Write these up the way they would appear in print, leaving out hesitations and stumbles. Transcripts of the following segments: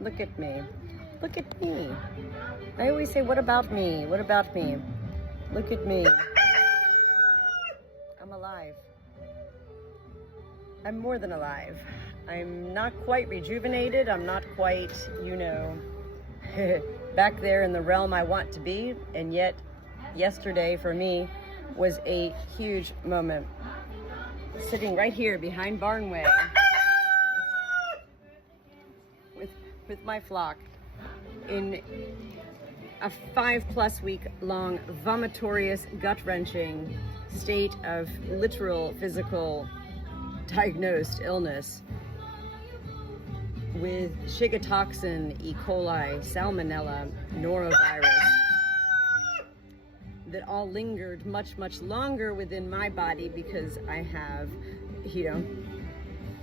Look at me. Look at me. I always say, what about me? What about me? Look at me. I'm alive. I'm more than alive. I'm not quite rejuvenated. I'm not quite, back there in the realm I want to be. And yet, yesterday for me was a huge moment. Sitting right here behind Barnway with my flock in a 5+ week long vomitorious, gut-wrenching state of literal physical diagnosed illness with Shiga toxin, ecoli, salmonella, Norovirus that all lingered much, much longer within my body because I have,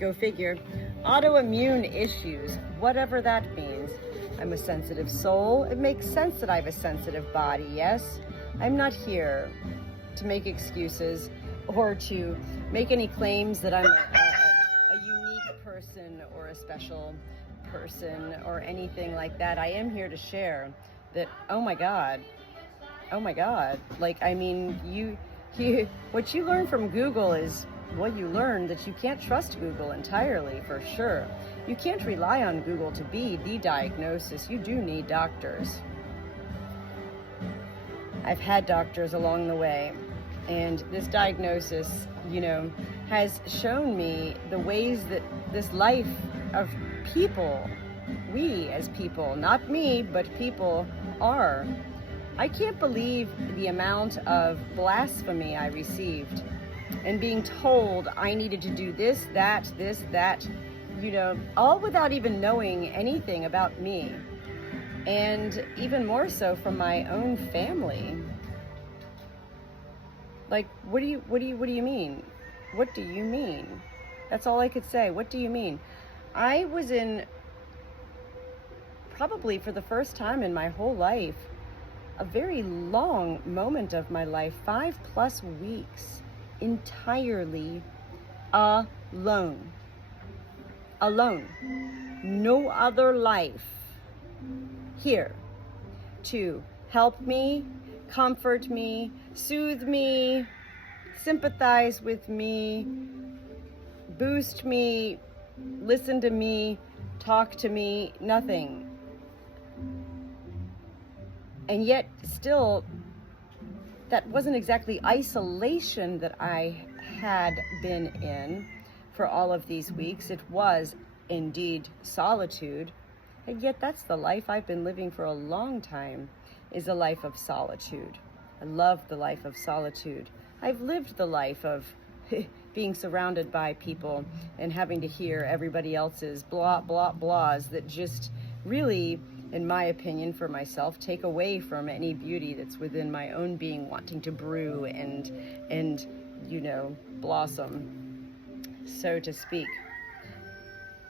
go figure, autoimmune issues, whatever that means. I'm a sensitive soul. It makes sense that I have a sensitive body, yes? I'm not here to make excuses or to make any claims that I'm a unique person or a special person or anything like that. I am here to share that, oh my God, what you learn from Google is what you learn, that you can't trust Google entirely, for sure. You can't rely on Google to be the diagnosis. You do need doctors. I've had doctors along the way, and this diagnosis, has shown me the ways that this life of people, we as people, not me, but people, are. I can't believe the amount of blasphemy I received and being told I needed to do this, that, all without even knowing anything about me. And even more so from my own family. Like, what do you mean? What do you mean? That's all I could say. What do you mean? I was in, probably for the first time in my whole life, a very long moment of my life, 5+ weeks, entirely alone. No other life here to help me, comfort me, soothe me, sympathize with me, boost me, listen to me, talk to me, nothing. And yet still, that wasn't exactly isolation that I had been in for all of these weeks. It was indeed solitude. And yet that's the life I've been living for a long time, is a life of solitude. I love the life of solitude. I've lived the life of being surrounded by people and having to hear everybody else's blah, blah, blahs that just really, in my opinion, for myself, take away from any beauty that's within my own being, wanting to brew and blossom, so to speak.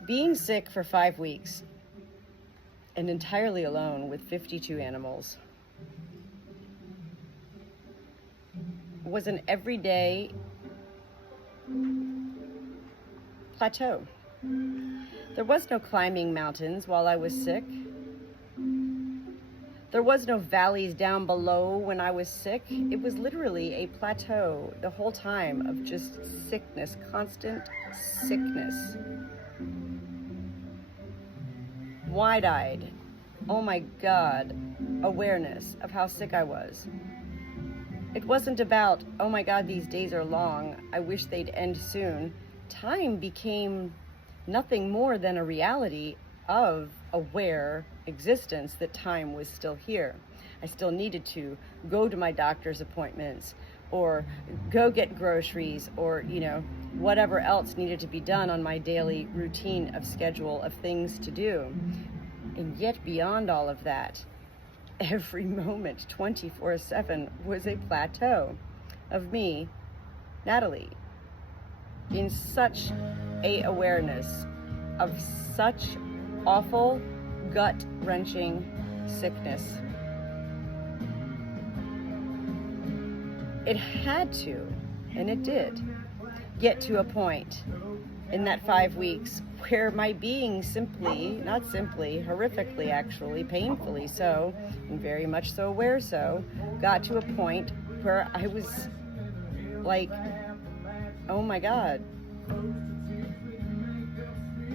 Being sick for 5 weeks and entirely alone with 52 animals was an everyday plateau. There was no climbing mountains while I was sick. There was no valleys down below when I was sick. It was literally a plateau the whole time of just sickness, constant sickness. Wide-eyed, oh my God, awareness of how sick I was. It wasn't about, oh my God, these days are long, I wish they'd end soon. Time became nothing more than a reality of aware existence that time was still here. I still needed to go to my doctor's appointments or go get groceries or, whatever else needed to be done on my daily routine of schedule of things to do. And yet beyond all of that, every moment 24/7 was a plateau of me, Natalie, in such a awareness of such awful, gut-wrenching sickness. It had to, and it did, get to a point in that 5 weeks where my being simply, not simply, horrifically actually, painfully so, and very much so aware so, got to a point where I was like, oh my God.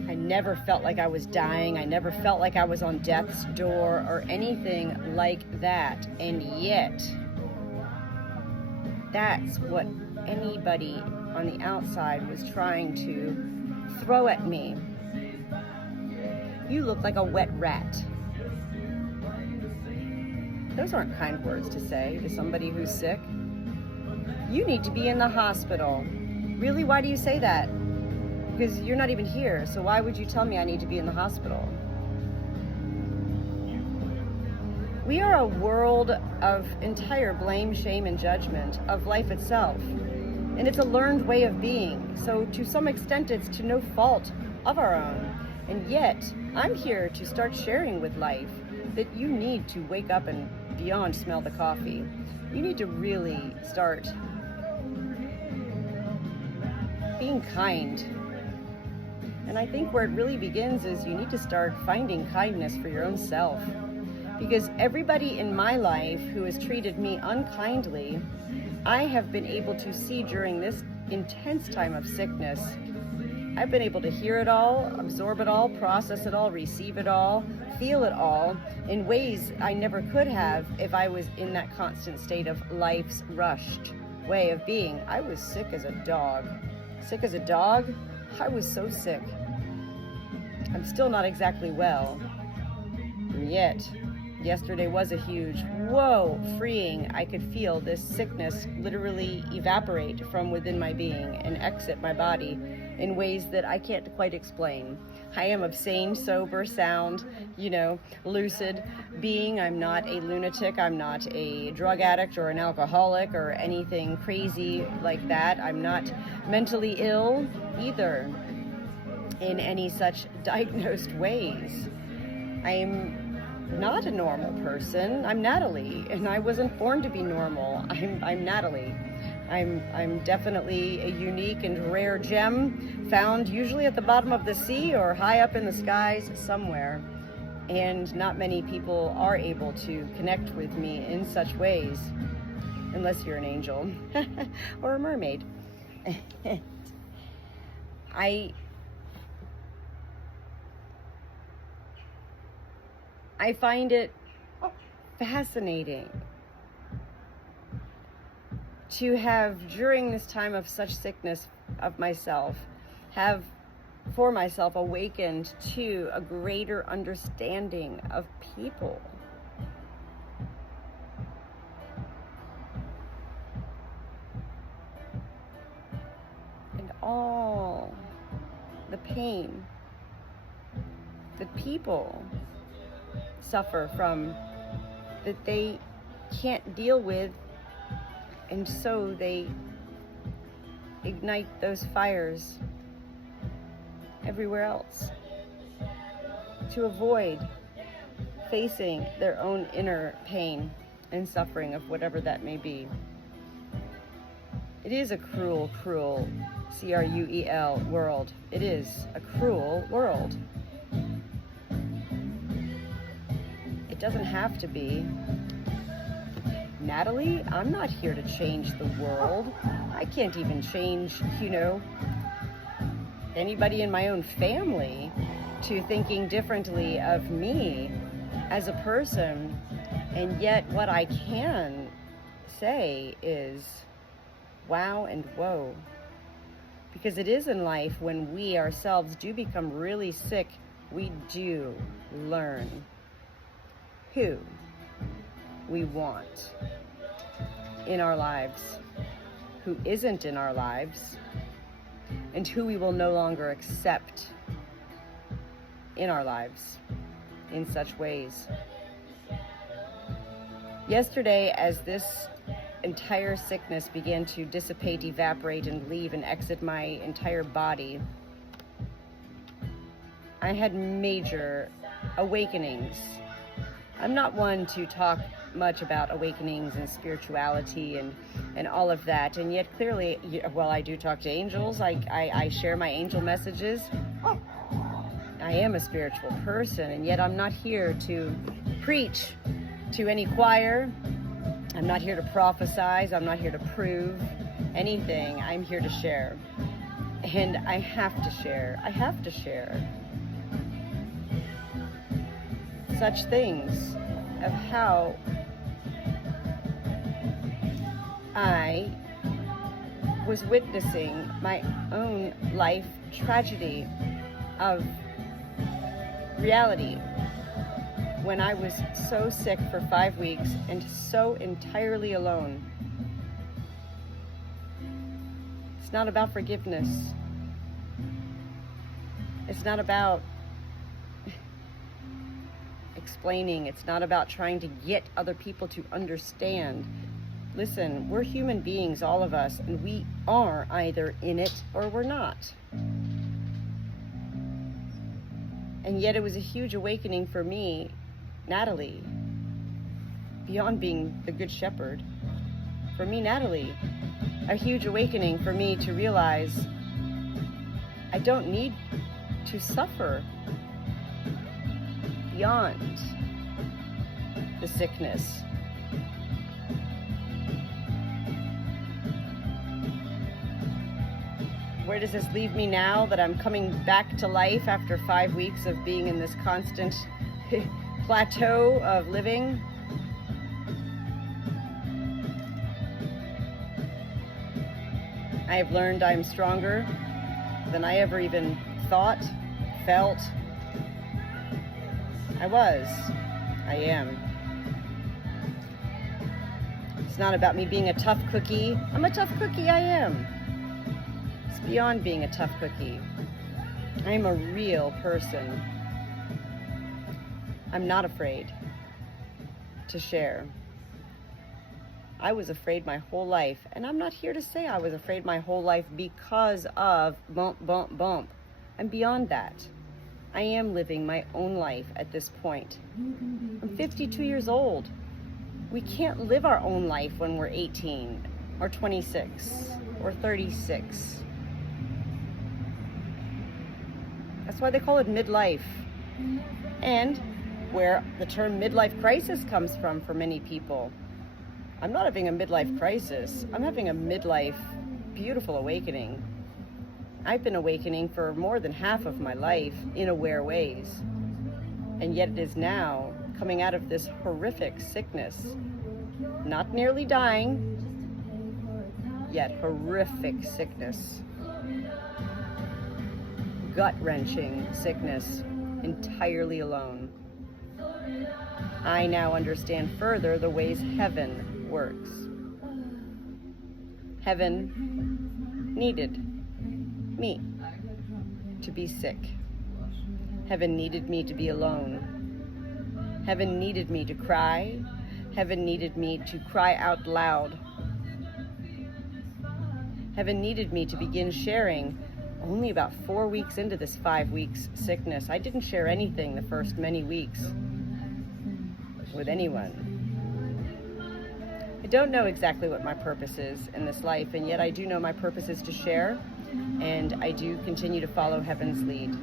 I never felt like I was dying. I never felt like I was on death's door or anything like that. And yet, that's what anybody on the outside was trying to throw at me. You look like a wet rat. Those aren't kind words to say to somebody who's sick. You need to be in the hospital. Really? Why do you say that? Because you're not even here, so why would you tell me I need to be in the hospital? We are a world of entire blame, shame, and judgment of life itself. And it's a learned way of being. So to some extent, it's to no fault of our own. And yet, I'm here to start sharing with life that you need to wake up and beyond smell the coffee. You need to really start being kind. And I think where it really begins is you need to start finding kindness for your own self. Because everybody in my life who has treated me unkindly, I have been able to see during this intense time of sickness. I've been able to hear it all, absorb it all, process it all, receive it all, feel it all in ways I never could have if I was in that constant state of life's rushed way of being. I was sick as a dog. Sick as a dog? I was so sick. I'm still not exactly well. And yet, yesterday was a huge, whoa, freeing. I could feel this sickness literally evaporate from within my being and exit my body in ways that I can't quite explain. I am of sane, sober, sound, lucid being. I'm not a lunatic. I'm not a drug addict or an alcoholic or anything crazy like that. I'm not mentally ill either in any such diagnosed ways. I'm not a normal person. I'm Natalie, and I wasn't born to be normal. I'm Natalie. I'm definitely a unique and rare gem found usually at the bottom of the sea or high up in the skies somewhere. And not many people are able to connect with me in such ways, unless you're an angel or a mermaid. I find it fascinating to have, during this time of such sickness of myself, have for myself awakened to a greater understanding of people. And all the pain that people suffer from, that they can't deal with, and so they ignite those fires everywhere else to avoid facing their own inner pain and suffering of whatever that may be. It is a cruel, cruel, C-R-U-E-L world. It is a cruel world. It doesn't have to be. Natalie, I'm not here to change the world. I can't even change, anybody in my own family to thinking differently of me as a person. And yet what I can say is wow and whoa. Because it is in life when we ourselves do become really sick, we do learn who we want in our lives, who isn't in our lives, and who we will no longer accept in our lives in such ways. Yesterday, as this entire sickness began to dissipate, evaporate, and leave and exit my entire body, I had major awakenings. I'm not one to talk much about awakenings and spirituality and all of that, and yet clearly, well, I do talk to angels. I share my angel messages I am a spiritual person, and yet I'm not here to preach to any choir. I'm not here to prophesize. I'm not here to prove anything. I'm here to share. And I have to share. I have to share such things of how I was witnessing my own life tragedy of reality when I was so sick for 5 weeks and so entirely alone. It's not about forgiveness. It's not about explaining. It's not about trying to get other people to understand. Listen, we're human beings, all of us, and we are either in it or we're not. And yet it was a huge awakening for me, Natalie, beyond being the Good Shepherd. For me, Natalie, a huge awakening for me to realize I don't need to suffer beyond the sickness. Where does this leave me now that I'm coming back to life after 5 weeks of being in this constant plateau of living? I have learned I'm stronger than I ever even thought, felt. I am. It's not about me being a tough cookie. I'm a tough cookie, I am. It's beyond being a tough cookie. I am a real person. I'm not afraid to share. I was afraid my whole life, and I'm not here to say I was afraid my whole life because of bump, bump, bump. I'm beyond that. I am living my own life at this point. I'm 52 years old. We can't live our own life when we're 18 or 26 or 36. That's why they call it midlife. And where the term midlife crisis comes from for many people. I'm not having a midlife crisis. I'm having a midlife beautiful awakening. I've been awakening for more than half of my life in aware ways. And yet it is now coming out of this horrific sickness. Not nearly dying, yet horrific sickness. Gut-wrenching sickness, entirely alone. I now understand further the ways heaven works. Heaven needed me to be sick. Heaven needed me to be alone. Heaven needed me to cry. Heaven needed me to cry out loud. Heaven needed me to begin sharing only about 4 weeks into this 5 weeks sickness. I didn't share anything the first many weeks with anyone. I don't know exactly what my purpose is in this life, and yet I do know my purpose is to share, and I do continue to follow heaven's lead.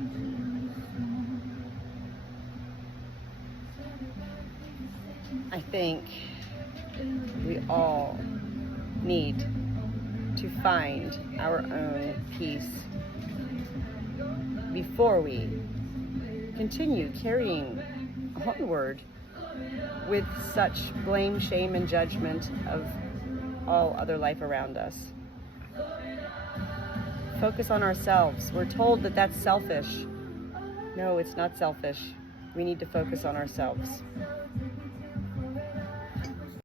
I think we all need to find our own peace before we continue carrying onward with such blame, shame, and judgment of all other life around us. Focus on ourselves. We're told that that's selfish. No, it's not selfish. We need to focus on ourselves.